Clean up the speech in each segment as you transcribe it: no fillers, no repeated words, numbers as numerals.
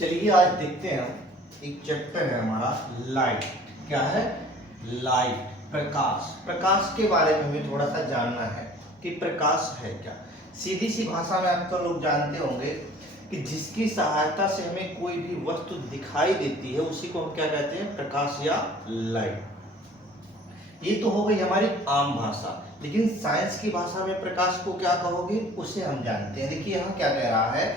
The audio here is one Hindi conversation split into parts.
चलिए आज देखते हैं हम एक चैप्टर है हमारा लाइट। क्या है? लाइट, प्रकाश। प्रकाश के बारे में हमें थोड़ा सा जानना है कि प्रकाश है क्या। सीधी सी भाषा में आप तो लोग जानते होंगे कि जिसकी सहायता से हमें कोई भी वस्तु दिखाई देती है उसी को हम क्या कहते हैं? प्रकाश या लाइट। ये तो हो गई हमारी आम भाषा, लेकिन साइंस की भाषा में प्रकाश को क्या कहोगे उसे हम जानते हैं। देखिए यहाँ क्या कह रहा है,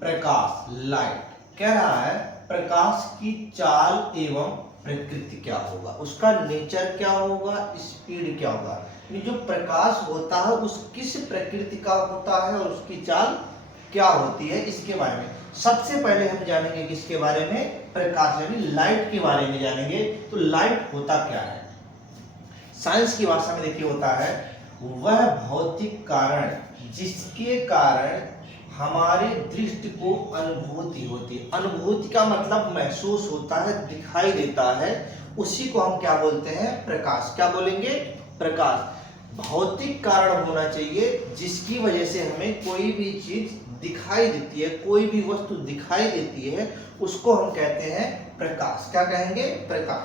प्रकाश लाइट कह रहा है प्रकाश की चाल एवं प्रकृति क्या होगा, उसका नेचर क्या होगा, स्पीड क्या होगा। ये जो प्रकाश होता है उस किस प्रकृति का होता है और उसकी चाल क्या होती है, इसके बारे में सबसे पहले हम जानेंगे। किसके बारे में? प्रकाश यानी लाइट के बारे में जानेंगे। तो लाइट होता क्या है साइंस की भाषा में? देखिए होता है वह भौतिक कारण जिसके कारण हमारे दृष्टि को अनुभूति होती है। अनुभूति का मतलब महसूस होता है, दिखाई देता है, उसी को हम क्या बोलते हैं? प्रकाश। क्या बोलेंगे? प्रकाश। भौतिक कारण होना चाहिए जिसकी वजह से हमें कोई भी चीज दिखाई देती है, कोई भी वस्तु दिखाई देती है, उसको हम कहते हैं प्रकाश। क्या कहेंगे? प्रकाश।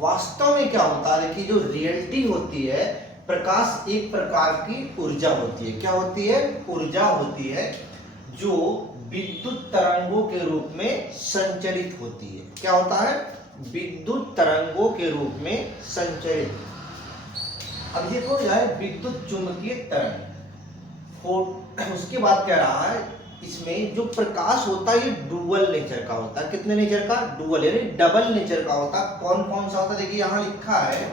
वास्तव में क्या होता है? देखिए जो रियलिटी होती है, प्रकाश एक प्रकार की ऊर्जा होती है। क्या होती है? ऊर्जा होती है जो विद्युत तरंगों के रूप में संचरित होती है। क्या होता है? विद्युत तरंगों के रूप में संचरित। अब देखो यार, विद्युत चुंबकीय तरंग। उसके बाद क्या रहा है, इसमें जो प्रकाश होता है ये डुअल नेचर का होता है। कितने नेचर का? डुअल यानी डबल नेचर का होता है। कौन कौन सा होता है? देखिए यहां लिखा है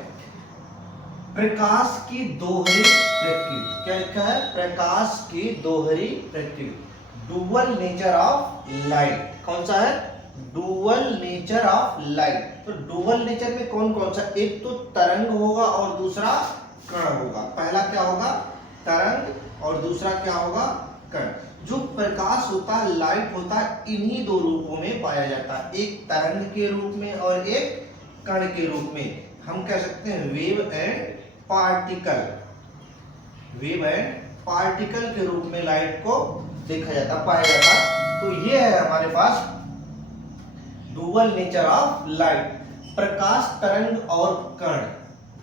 प्रकाश की दोहरी प्रकृति। क्या लिखा है? प्रकाश की दोहरी प्रकृति, डुअल नेचर ऑफ लाइट। कौन सा है? Dual nature of light. तो डुअल नेचर में कौन कौन सा? एक तो तरंग होगा और दूसरा कण होगा। पहला क्या होगा? तरंग, और दूसरा क्या होगा? कण। जो प्रकाश होता है, लाइट होता है, इन्हीं दो रूपों में पाया जाता है, एक तरंग के रूप में और एक कण के रूप में। हम कह सकते हैं wave and particle. Wave and particle के रूप में लाइट को देखा जाता, पाया जाता। तो ये है हमारे पास डुअल नेचर ऑफ लाइट। प्रकाश तरंग और कण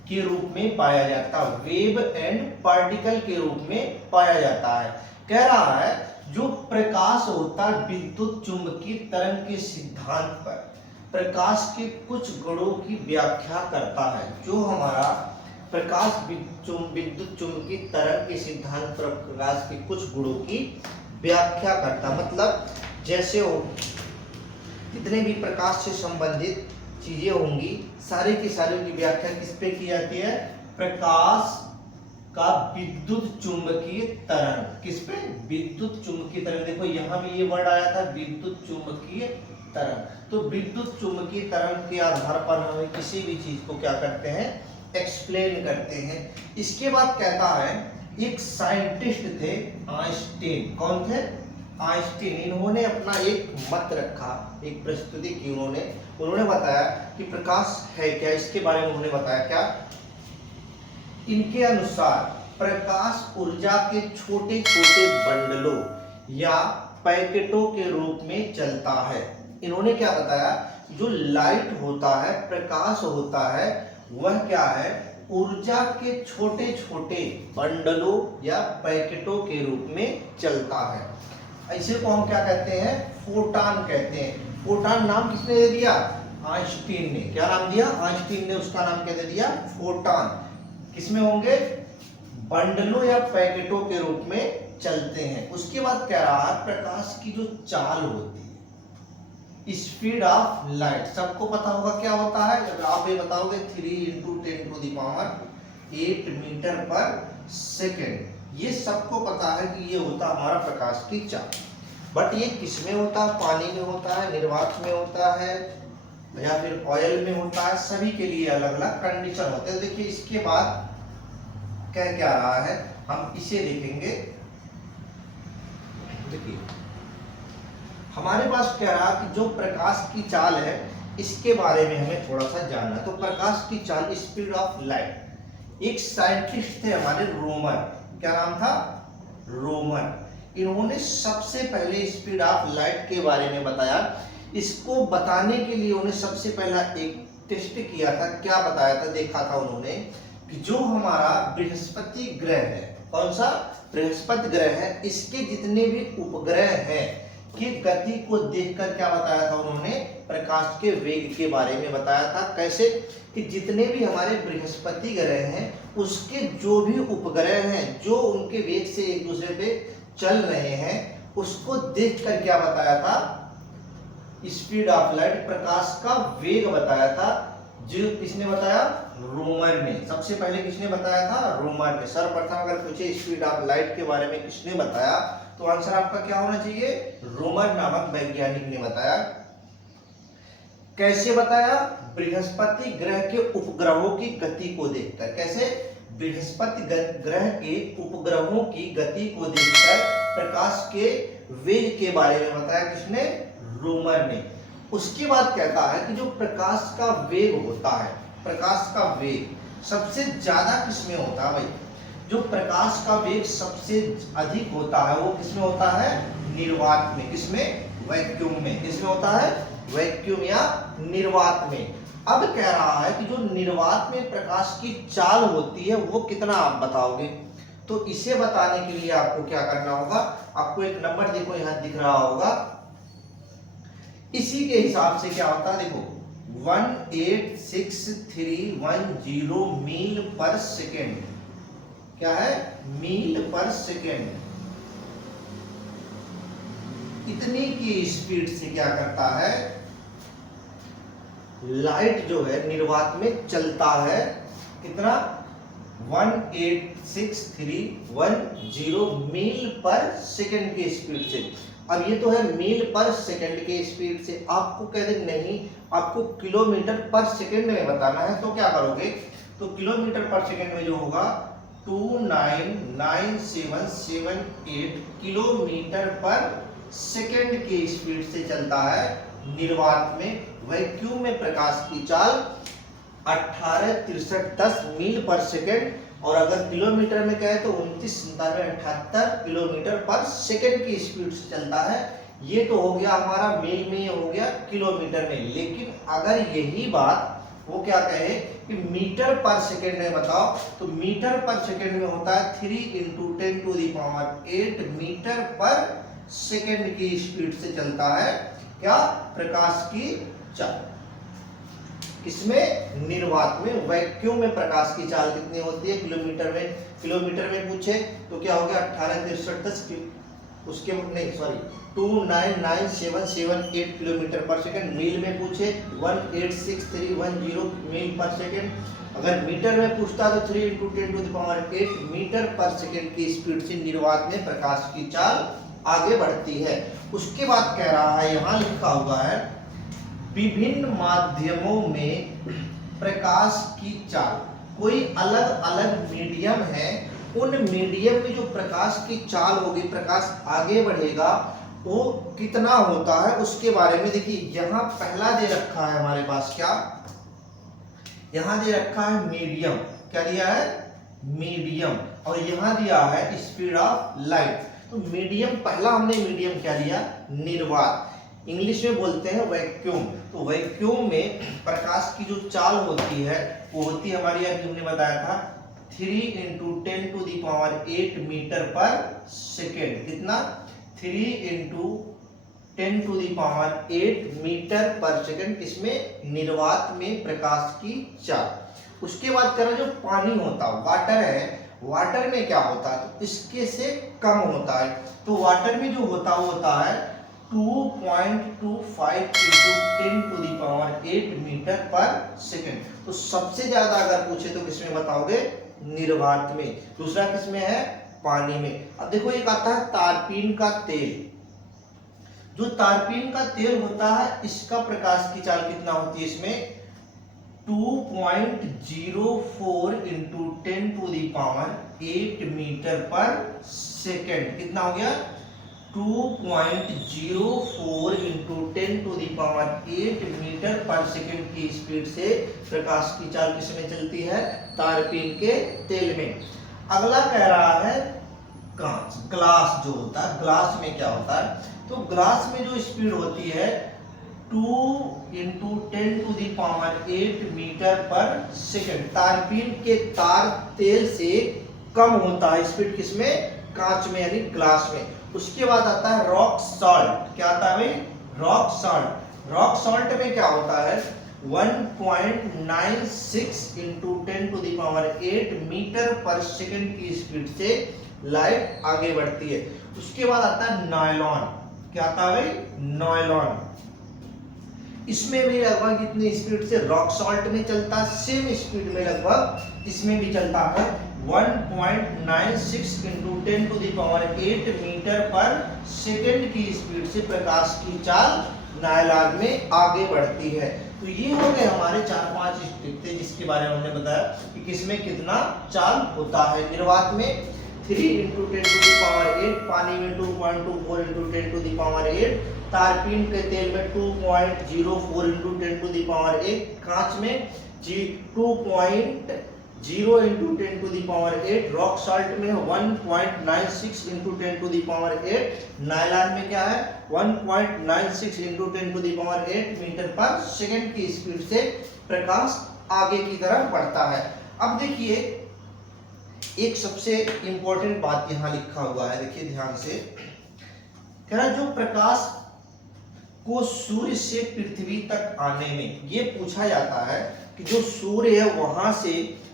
के रूप में पाया जाता, वेव एंड पार्टिकल के रूप में पाया जाता है। कह रहा है जो प्रकाश होता है विद्युत चुंबकीय तरंग के सिद्धांत पर प्रकाश के कुछ गुणों की व्याख्या करता है। जो हमारा प्रकाश विद्युत चुंबकीय तरंग के सिद्धांत पर प्रकाश के कुछ गुणों की व्याख्या करता, मतलब जैसे हो जितने भी प्रकाश से संबंधित चीजें होंगी सारी की सारी की व्याख्या किस पे की जाती है? प्रकाश का विद्युत चुंबकीय तरंग। किस पे? विद्युत चुंबकीय तरंग। देखो यहां भी ये वर्ड आया था, विद्युत चुंबकीय तरंग। तो विद्युत चुंबकीय तरंग के आधार पर हम किसी भी चीज को क्या करते हैं? एक्सप्लेन करते हैं। इसके बाद कहता है एक साइंटिस्ट थे आइंस्टीन। कौन थे? आइंस्टीन। इन्होंने अपना एक मत रखा, एक प्रस्तुति की। उन्होंने बताया कि प्रकाश है क्या, इसके बारे में उन्होंने बताया। क्या? इनके अनुसार प्रकाश ऊर्जा के छोटे छोटे बंडलों या पैकेटों के रूप में चलता है। इन्होंने क्या बताया? जो लाइट होता है, प्रकाश होता है, वह क्या है? ऊर्जा के छोटे छोटे बंडलों या पैकेटों के रूप में चलता है। ऐसे को हम क्या कहते हैं? फोटॉन कहते हैं। फोटॉन नाम किसने दे दिया? आइंस्टीन ने। क्या नाम दिया? आइंस्टीन ने उसका नाम क्या दे दिया? फोटॉन। किसमें होंगे? बंडलों या पैकेटों के रूप में चलते हैं। उसके बाद कह रहा है प्रकाश की जो चाल होती है, स्पीड ऑफ लाइट, सबको पता होगा क्या होता है। जब आप ये बताओगे 3 × 10⁸ मीटर पर सेकेंड, ये सबको पता है कि ये होता है हमारा प्रकाश की चाल। बट ये किसमें होता है? पानी में होता है, निर्वात में होता है, या फिर ऑयल में होता है। सभी के लिए अलग अलग कंडीशन होते हैं। देखिए इसके बाद कह क्या रहा है, हम इसे देखेंगे। देखिए हमारे पास कह रहा कि जो प्रकाश की चाल है इसके बारे में हमें थोड़ा सा जानना है। तो प्रकाश की चाल, स्पीड ऑफ लाइट। एक साइंटिस्ट थे हमारे, रोमन। क्या नाम था? रोमन। इन्होंने सबसे पहले स्पीड ऑफ लाइट के बारे में बताया। इसको बताने के लिए उन्होंने सबसे पहला एक टेस्ट किया था। क्या बताया था, देखा था उन्होंने कि जो हमारा बृहस्पति ग्रह है, कौन सा बृहस्पति ग्रह है, इसके जितने भी उपग्रह हैं की गति को देखकर क्या बताया था उन्होंने, प्रकाश के वेग के बारे में बताया था। कैसे कि जितने भी हमारे बृहस्पति ग्रह हैं उसके जो भी उपग्रह हैं जो उनके वेग से एक दूसरे पे चल रहे हैं उसको देखकर क्या बताया था, स्पीड ऑफ लाइट, प्रकाश का वेग बताया था। जो किसने बताया, रोमर ने। सबसे पहले किसने बताया था, रोमर ने। सर्वप्रथम अगर पूछे स्पीड ऑफ लाइट के बारे में किसने बताया तो आंसर आपका क्या होना चाहिए, रोमर नामक वैज्ञानिक ने बताया। कैसे बताया, बृहस्पति ग्रह के उपग्रहों की गति को देखकर। कैसे, बृहस्पति ग्रह के उपग्रहों की गति को देखकर प्रकाश के वेग के बारे में बताया। किसने, रोमर ने। उसके बाद कहता है कि जो प्रकाश का वेग होता है, प्रकाश का वेग सबसे ज्यादा किसमें होता है भाई, जो प्रकाश का वेग सबसे अधिक होता है वो किसमें होता है, निर्वात में। किसमें, वैक्यूम में। किसमें होता है, वैक्यूम या निर्वात में। अब कह रहा है कि जो निर्वात में प्रकाश की चाल होती है वो कितना आप बताओगे। तो इसे बताने के लिए आपको क्या करना होगा, आपको एक नंबर देखो यहाँ दिख रहा होगा, इसी के हिसाब से क्या होता है देखो, 186,310 मील पर सेकेंड। क्या है, मील पर सेकेंड। इतनी की स्पीड से क्या करता है, लाइट जो है निर्वात में चलता है। कितना, 186,310 मील पर सेकेंड की स्पीड से। अब ये तो है मील पर सेकेंड के स्पीड से, आपको कह दे नहीं आपको किलोमीटर पर सेकेंड में बताना है तो क्या करोगे, तो किलोमीटर पर सेकेंड में जो होगा 299778 किलोमीटर पर सेकेंड की स्पीड से चलता है निर्वात में। वैक्यूम में प्रकाश की चाल 186310 मील पर सेकेंड, और अगर किलोमीटर में कहे तो 299778 किलोमीटर पर सेकेंड की स्पीड से चलता है। ये तो हो गया हमारा मील में, ये हो गया किलोमीटर में। लेकिन अगर यही बात वो क्या कहे कि मीटर पर सेकेंड में बताओ, तो मीटर पर सेकेंड में होता है 3 × 10⁸ मीटर पर सेकेंड की स्पीड से चलता है क्या, प्रकाश की चाल। इसमें निर्वात में, वैक्यूम में प्रकाश की चाल कितनी होती है किलोमीटर में। किलोमीटर में पूछे तो क्या हो गया 186310, उसके नहीं सॉरी 299778 किलोमीटर पर सेकेंड। मील में पूछे 186,310 मील पर सेकेंड। अगर मीटर में पूछता तो 3 × 10⁸ मीटर पर सेकेंड की स्पीड से निर्वात में प्रकाश की चाल आगे बढ़ती है। उसके बाद कह रहा है, यहाँ लिखा हुआ है, विभिन्न माध्यमों में प्रकाश की चाल। कोई अलग अलग मीडियम है, उन मीडियम में जो प्रकाश की चाल होगी, प्रकाश आगे बढ़ेगा, वो कितना होता है उसके बारे में देखिए। यहाँ पहला दे रखा है हमारे पास, क्या यहाँ दे रखा है मीडियम। क्या दिया है, मीडियम। और यहाँ दिया है स्पीड ऑफ लाइट। तो मीडियम, पहला हमने मीडियम क्या दिया, निर्वात, इंग्लिश में बोलते हैं वैक्यूम। तो वैक्यूम में प्रकाश की जो चाल होती है वो होती है हमारी, अभी हमने बताया था 3 × 10⁸ मीटर पर सेकेंड। कितना, 3 × 10⁸ मीटर पर सेकेंड। इसमें निर्वात में प्रकाश की चाल। उसके बाद कह रहा जो पानी होता, वाटर है, वाटर में क्या होता है, तो इसके से कम होता है। तो वाटर में जो होता है वो होता है 2.25 × 10⁸ मीटर पर सेकेंड। तो सबसे ज्यादा अगर पूछे तो किसमें बताओगे, निर्वात में। दूसरा किसमें है, पानी में। अब देखो एक आता है तारपीन का तेल। जो तारपीन का तेल होता है इसका प्रकाश की चाल कितना होती है, इसमें 2.04 × 10⁸ मीटर पर सेकेंड। कितना हो गया, 2.04 × 10⁸ मीटर पर सेकेंड की स्पीड से प्रकाश की चाल किसमें चलती है, तारपीन के तेल में। अगला कह रहा है कांच, ग्लास जो होता है, ग्लास में क्या होता है, तो ग्लास में जो स्पीड होती है 2 × 10⁸ मीटर पर सेकंड। तारपीन के तार तेल से कम होता है स्पीड किसमें, कांच में यानी ग्लास में। उसके बाद आता है रॉक सॉल्ट। क्या आता है भाई, रॉक सॉल्ट। रॉक सॉल्ट में क्या होता है 1.96 × 10⁸ मीटर पर सेकंड की स्पीड से लाइट आगे बढ़ती है। उसके बाद आता है नायलॉन। क्या आता है भाई, नायलॉन। इसमें भी लगभग इतनी स्पीड से रॉक सॉल्ट में चलता है, सेम स्पीड में लगभग इसमें भी चलता है। 1.96 × 10⁸ मीटर पर सेकंड की स्पीड से प्रकाश की चाल नायलॉन में आगे बढ़ती है। तो ये हो गए हमारे 4-5 स्टेप थे जिसके बारे में हमने बताया कि किसमें कितना चाल होता है। निर्वात में 3 × 10⁸, पानी में 2.24 × 10⁸, तारपीन के तेल में 2.04 × 10⁸, कांच में 2.0 × 10⁸, रॉक सॉल्ट में 1.96 × 10⁸, नायलॉन में क्या है 1.96 × 10⁸ मीटर पर सेकंड की स्पीड से प्रकाश आगे की तरफ बढ़ता है। अब देखिए एक सबसे इंपॉर्टेंट बात यहां लिखा हुआ है, देखिए ध्यान से, कह रहा जो प्रकाश को सूर्य से पृथ्वी तक आने में, ये पूछा जाता है कि जो सूर्य है वहां से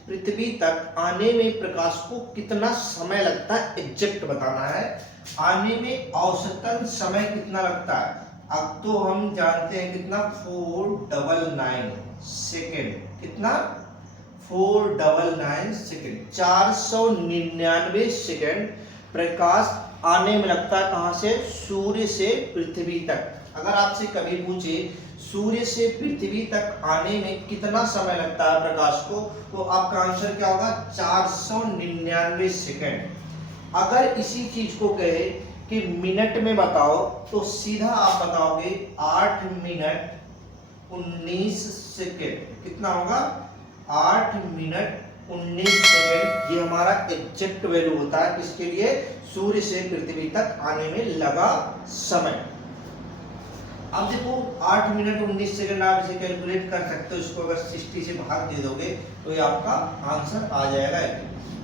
पृथ्वी तक आने में प्रकाश को कितना समय लगता है, एग्जैक्ट बताना है। आने में औसतन समय कितना लगता है, अब तो हम जानते हैं कितना 499 सेकेंड, कितना 499 सेकेंड, 499 सेकेंड प्रकाश आने में लगता है। कहां से, सूर्य से पृथ्वी तक। अगर आपसे कभी पूछे सूर्य से पृथ्वी तक आने में कितना समय लगता है प्रकाश को, तो आपका आंसर क्या होगा 499 सेकेंड। अगर इसी चीज को कहे कि मिनट में बताओ तो सीधा आप बताओगे 8 मिनट 19 सेकेंड। कितना होगा 8 मिनट 19 सेकेंड। ये हमारा एग्जैक्ट वैल्यू होता है किसके लिए, सूर्य से पृथ्वी तक आने में लगा समय। अब देखो 8 मिनट 19 सेकंड आप इसे कैलकुलेट कर सकते हो, इसको अगर 60 से भाग दे दोगे तो ये आपका आंसर आ जाएगा।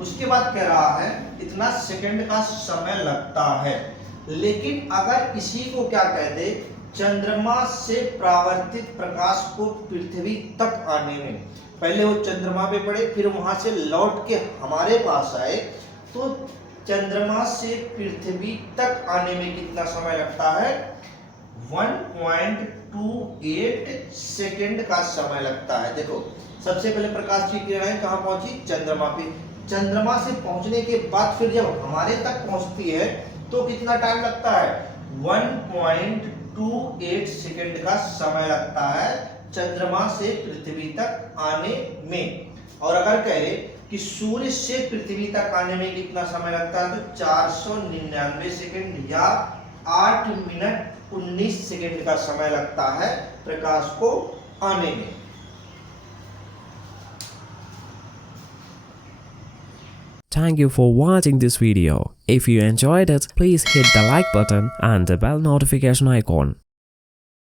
उसके बाद कह रहा है इतना सेकंड का समय लगता है। लेकिन अगर इसी को क्या कहते, चंद्रमा से परावर्तित प्रकाश को पृथ्वी तक आने में, पहले वो चंद्रमा पे पड़े फिर वहां से लौट के हमारे पास आए, तो चंद्रमा से पृथ्वी तक आने में कितना समय लगता है 1.28 सेकेंड का समय लगता है। देखो सबसे पहले प्रकाश की किरणें कहां पहुंची, चंद्रमा पे। चंद्रमा से पहुंचने के बाद फिर जब हमारे तक पहुंचती है तो कितना टाइम लगता है 1.28 सेकेंड का समय लगता है चंद्रमा से पृथ्वी तक आने में। और अगर कहे कि सूर्य से पृथ्वी तक आने में कितना समय लगता है, तो 499 सेकेंड या 8 मिनट 19 सेकेंड का समय लगता है प्रकाश को आने में। Thank you for watching this video. If you enjoyed it, please hit the like button and the bell notification icon.